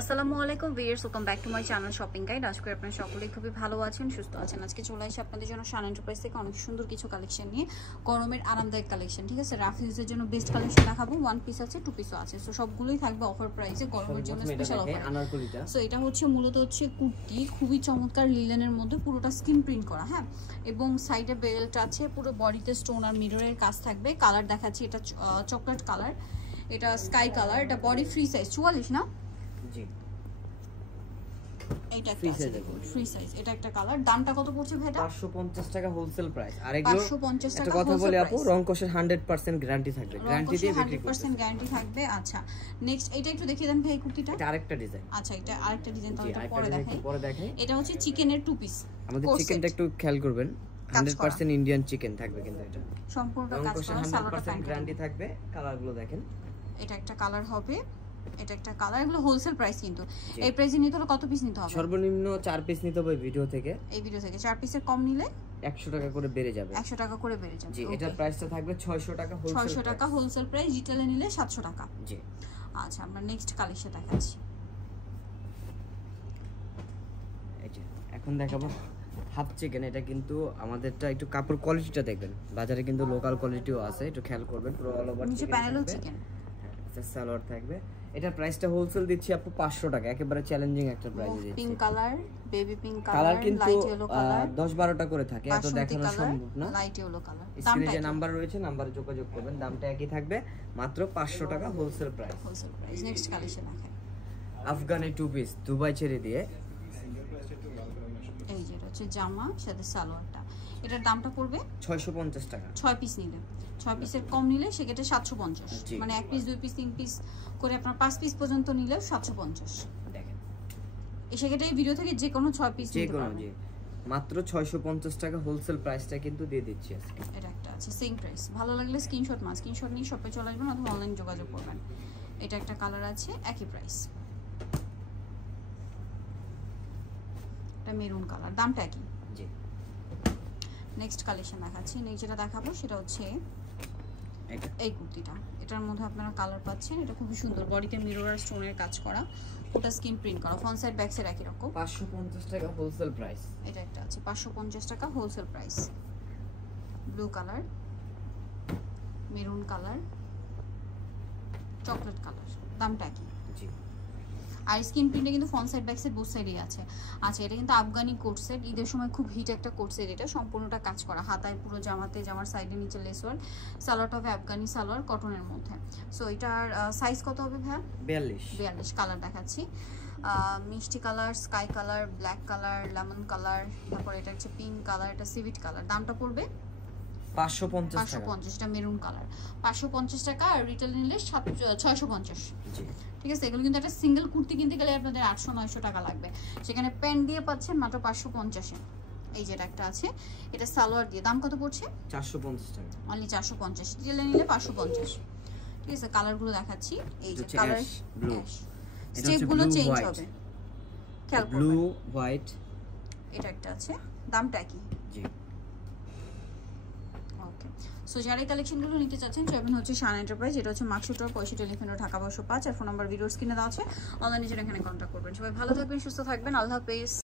আসসালামু আলাইকুম viewers, welcome back to my channel shopping guide. আশা করি আপনারা সকলেই খুবই ভালো আছেন, সুস্থ আছেন। আজকে চলে আসি আপনাদের জন্য শান এন্টারপ্রাইজ থেকে অনেক সুন্দর কিছু কালেকশন নিয়ে, গরমের আরামদায়ক কালেকশন। ঠিক আছে, রাফ ইউজের জন্য বেস্ট কালেকশন দেখাবো। ওয়ান পিস আছে, টু পিসও আছে, সো সবগুলোই থাকবে অফার প্রাইসে, গরমের জন্য স্পেশাল অফার। সো এটা হচ্ছে মূলত হচ্ছে কুর্তি, খুবই চমৎকার লিলেনের মধ্যে, পুরোটা স্কিন প্রিন্ট করা। হ্যাঁ, এবং সাইডে বেল্ট আছে, পুরো বডিতে স্টোন আর মিররের কাজ থাকবে। কালার দেখাচ্ছি, এটা চকলেট কালার, এটা স্কাই কালার, এটা বডি ফ্রি সাইজ 44 না জি, এটা একটা ফ্রি সাইজ। এটা একটা কালার। দামটা কত পড়ছে ভাই? এটা 550 টাকা হোলসেল প্রাইস। আর এগুলো 550 টাকা কথা বলি আপু, রং কোশের 100% গ্যারান্টি থাকবে, গ্যারান্টি দিয়ে বিক্রি করব, 100% গ্যারান্টি থাকবে। আচ্ছা, নেক্সট এটা একটু দেখিয়ে দেন ভাই, এই কুর্তিটা। এটা আরেকটা ডিজাইন। আচ্ছা, এটা আরেকটা ডিজাইন, তাহলে এটা পরে দেখাই। এটা হচ্ছে চিকেনের টু পিস। আমাদের চিকেনটা একটু খেয়াল করবেন, 100% ইন্ডিয়ান চিকেন থাকবে, কিন্তু এটা সম্পূর্ণ কাজ করা, 100% গ্যারান্টি থাকবে। কালারগুলো দেখেন, এটা একটা কালার হবে, এটা একটা কালার। এগুলো হোলসেল প্রাইস, কিন্তু এই প্রাইসে নিতে হলে কত পিস নিতে হবে? সর্বনিম্ন 4 পিস নিতে হবে ভিডিও থেকে। এই ভিডিও থেকে 4 পিসের কম নিলে 100 টাকা করে বেড়ে যাবে, 100 টাকা করে বেড়ে যাবে। জি, এটার প্রাইসটা থাকবে 600 টাকা হোলসেল, 600 টাকা হোলসেল প্রাইস, রিটেলে নিলে 700 টাকা। জি। আচ্ছা, আমরা নেক্সট কালেকশন দেখাচ্ছি। এই যে এখন দেখাবো হাফ চিকেন। এটা কিন্তু আমাদেরটা একটু কাপড় কোয়ালিটিটা দেখবেন, বাজারে কিন্তু লোকাল কোয়ালিটিও আছে, একটু খেয়াল করবেন। পুরো অল ওভার নিচে প্যানেলও চিকেন, সালোয়ার থাকবে। এটার প্রাইসটা হোলসেল দিচ্ছি আপু 500 টাকা, একেবারে চ্যালেঞ্জিং একটা প্রাইসে দিচ্ছি। Pink colour, baby pink colour কিন্তু লাইট ইয়েলো কালার, 10-12টা করে থাকে, এত দেখানো সম্ভব না। Light yellow colour. স্ক্রিনে যে নাম্বার রয়েছে, নাম্বারে যোগাযোগ করবেন। দামটা একই থাকবে, মাত্র 500 টাকা wholesale price. Wholesale price. Next collection দেখাই। Afghani two piece Dubai cherry দিয়ে, এই যে এটা হচ্ছে জামা সাথে সালোয়ারটা। এটার দামটা পড়বে 650 টাকা। 6 পিস নিলে, 6 পিসের কম নিলে সেক্ষেত্রে 750, মানে 1 পিস 2 পিস 3 পিস করে আপনার 5 পিস পর্যন্ত নিলে 750। দেখেন, সেক্ষেত্রে এই ভিডিও থেকে যে কোনো 6 পিস নিতে পারবেন, জি, মাত্র 650 টাকা হোলসেল প্রাইসটা কিন্তু দিয়ে দিচ্ছি আজকে। এটা একটা আছে সেম প্রাইস। ভালো লাগলে স্ক্রিনশট নিয়ে শপে চলে আসবেন অথবা অনলাইন যোগাযোগ করবেন। এটা একটা কালার আছে, একই প্রাইস। এটা মেরুন কালার, দামটা একই। জি। নেক্সট কালেকশন দেখাচ্ছি। নেক্সট যেটা দেখাবো সেটা হচ্ছে এই কুর্তিটা। এটার মধ্যে আপনারা কালার পাচ্ছেন। এটা খুবই সুন্দর, বডিতে মিরর আর স্টোনের কাজ করা, ওটা স্কিন প্রিন্ট করা, ফ্রন্ট সাইড ব্যাক সাইড একই রকম। 550 টাকা হোলসেল প্রাইস। এটা একটা আছে 550 টাকা wholesale price. Blue colour, maroon colour, chocolate colour, দামটা একই। জি। আর স্কিন প্রিন্টে কিন্তু front side back side both সাইডেই আছে। আচ্ছা, এটা কিন্তু আফগানি কোট সেট, ঈদের সময় খুব হিট একটা কোট সেট। এটা সম্পূর্ণটা কাজ করা, হাতায় পুরো জামাতে, জামার সাইডে নিচে লেস ওয়ার্ক, সালোয়ারটা হবে আফগানি সালোয়ার কটনের মধ্যে। সো এটার সাইজ কত হবে ভাইয়া? 42। কালার দেখাচ্ছি, মিষ্টি colour, sky colour, black colour, lemon colour, তারপর এটা হচ্ছে পিঙ্ক কালার, এটা সিভিট কালার। দামটা পড়বে 550। এটা মেরুন কালার, 550 টাকা। আর রিটেল নিলে 650। জি, ঠিক আছে। এগুলো কিন্তু একটা সিঙ্গেল কুর্তি কিনতে গেলে আপনাদের 800-900 টাকা লাগবে, সেখানে প্যান্ট দিয়ে পাচ্ছেন মাত্র 550-এ। এই যেটা একটা আছে, এটা সালোয়ার দিয়ে। দাম কত পড়ছে? 450 টাকা, অনলি 450। রিটেলে নিলে 550। ঠিক আছে, কালারগুলো দেখাচ্ছি। এই যে কালার স্টেপগুলো চেঞ্জ হবে, খেয়াল করবেন। ব্লু হোয়াইট, এটা একটা আছে, দামটা কি? জি। ওকে, সো যারা এই কালেকশনগুলো নিতে চাচ্ছেন সেখানে হচ্ছে শান এন্টারপ্রাইজ। এটা হচ্ছে মাকসুদ রোড 65 টেলিফোন ঢাকা 105। আর ফোন নাম্বার ভিডিওর স্ক্রিনে দেওয়া আছে, অনলাইনে এখানে কন্ট্যাক্ট করবেন। সবাই ভালো থাকবেন, সুস্থ থাকবেন, আল্লাহ হাফেজ।